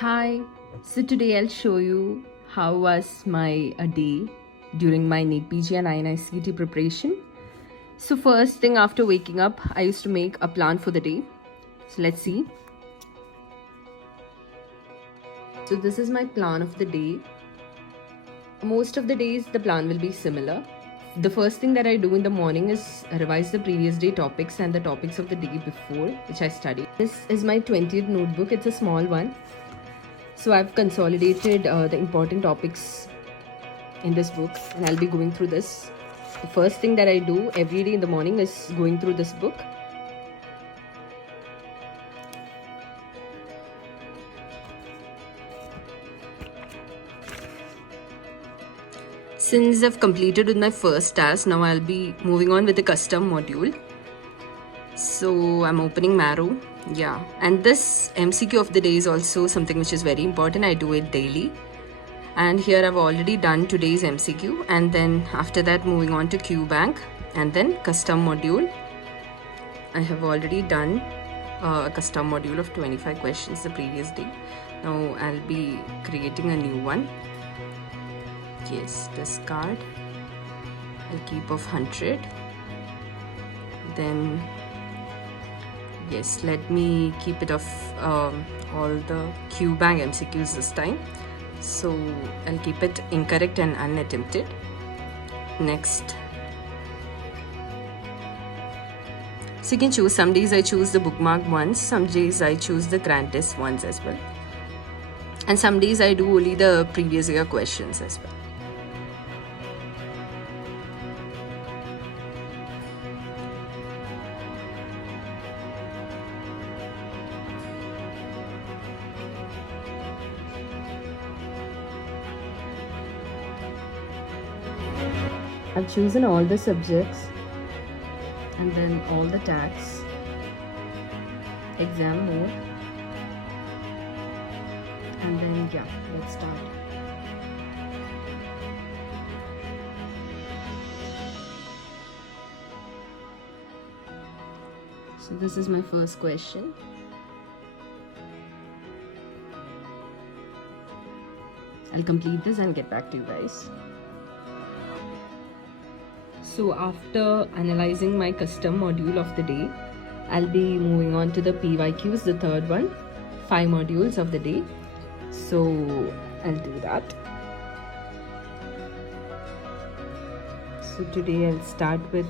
Hi, so today I'll show you how was my day during my NEETPG and INICET preparation. So first thing after waking up, I used to make a plan for the day. So let's see. So this is my plan of the day. Most of the days the plan will be similar. The first thing that I do in the morning is revise the previous day topics and the topics of the day before, which I studied. This is my 20th notebook. It's a small one. So I've consolidated the important topics in this book and I'll be going through this. The first thing that I do every day in the morning is going through this book. Since I've completed with my first task, now I'll be moving on with the custom module. So I'm opening Marrow. Yeah, and this MCQ of the day is also something which is very important. I do it daily. And here I've already done today's MCQ, and then after that moving on to Q bank and then custom module. I have already done a custom module of 25 questions the previous day. Now I'll be creating a new one. Yes, this card I'll keep of 100. Then yes, let me keep it of all the Q bank MCQs this time. So I'll keep it incorrect and unattempted. Next, so you can choose. Some days I choose the bookmark ones, some days I choose the grand test ones as well, and some days I do only the previous year questions as well. I've chosen all the subjects and then all the tags, exam mode, and then yeah, let's start. So this is my first question. I'll complete this and get back to you guys. So after analyzing my custom module of the day, I'll be moving on to the PYQs, the third one, 5 modules of the day. So I'll do that. So today I'll start with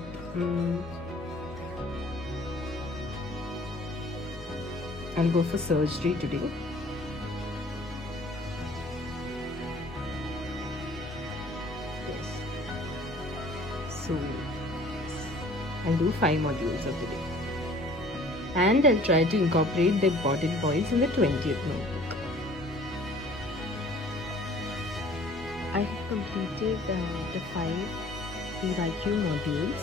I'll go for surgery today. So I'll do 5 modules of the day and I'll try to incorporate the important points in the 20th notebook. I have completed the 5 PYQ modules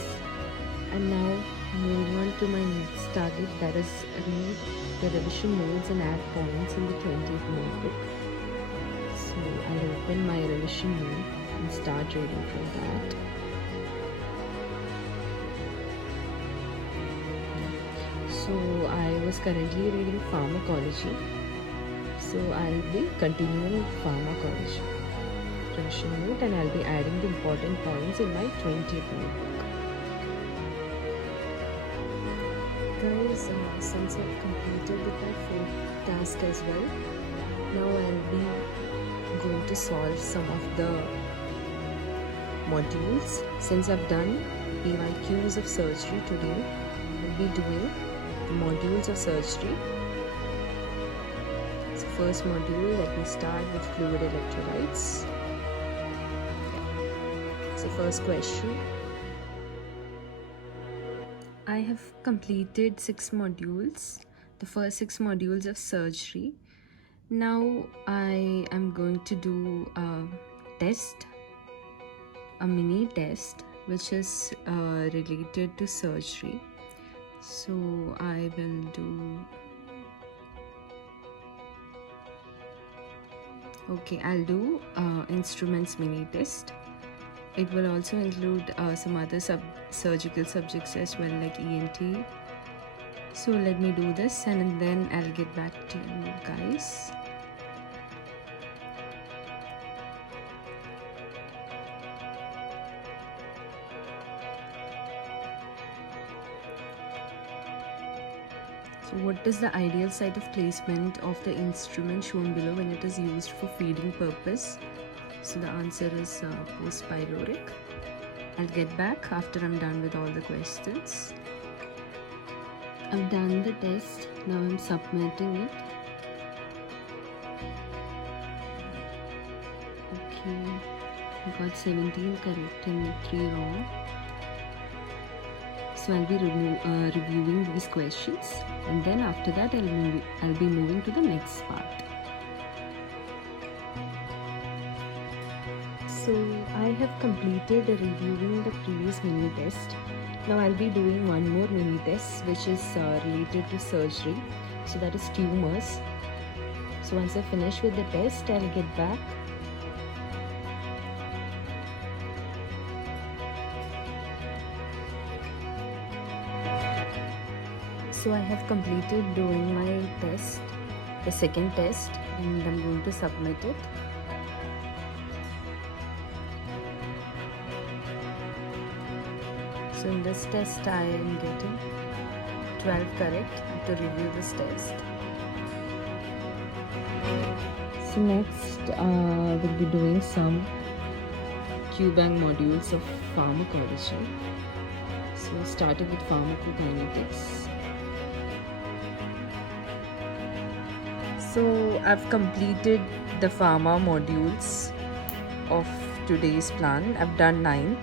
and now moving on to my next target, that is read the revision notes and add points in the 20th notebook. So I'll open my revision note and start reading from that. So I was currently reading pharmacology, so I'll be continuing with pharmacology revision note and I'll be adding the important points in my 20th notebook. Guys, since I've completed with my 4th task as well, now I'll be going to solve some of the modules. Since I've done PYQs of surgery today, I'll be doing the modules of surgery. So first module, let me start with fluid electrolytes. So first question. I have completed 6 modules, the first 6 modules of surgery. Now I am going to do a test, a mini test which is related to surgery. So I will do, okay, I'll do instruments mini test. It will also include some other surgical subjects as well, like ENT. So let me do this and then I'll get back to you guys. So what is the ideal site of placement of the instrument shown below when it is used for feeding purpose? So the answer is post pyloric. I'll get back after I'm done with all the questions. I've done the test, now I'm submitting it. Okay, I got 17 correct and 3 wrong. So I'll be reviewing these questions, and then after that I'll be moving to the next part. So I have completed reviewing the previous mini test. Now I'll be doing one more mini test which is related to surgery. So that is tumors. So once I finish with the test, I'll get back. So I have completed doing my test, the second test, and I'm going to submit it. So in this test I am getting 12 correct. I have to review this test. So next we'll be doing some Q-Bank modules of pharmacology. So starting with pharmacokinetics. So I've completed the pharma modules of today's plan. I've done 9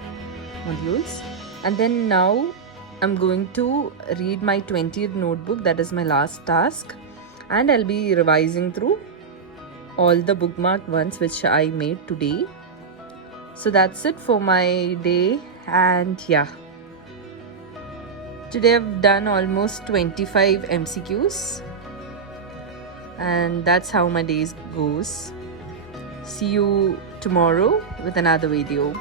modules, and then now I'm going to read my 20th notebook. That is my last task, and I'll be revising through all the bookmarked ones which I made today. So that's it for my day, and yeah, today I've done almost 25 MCQs. And that's how my days goes. See you tomorrow with another video.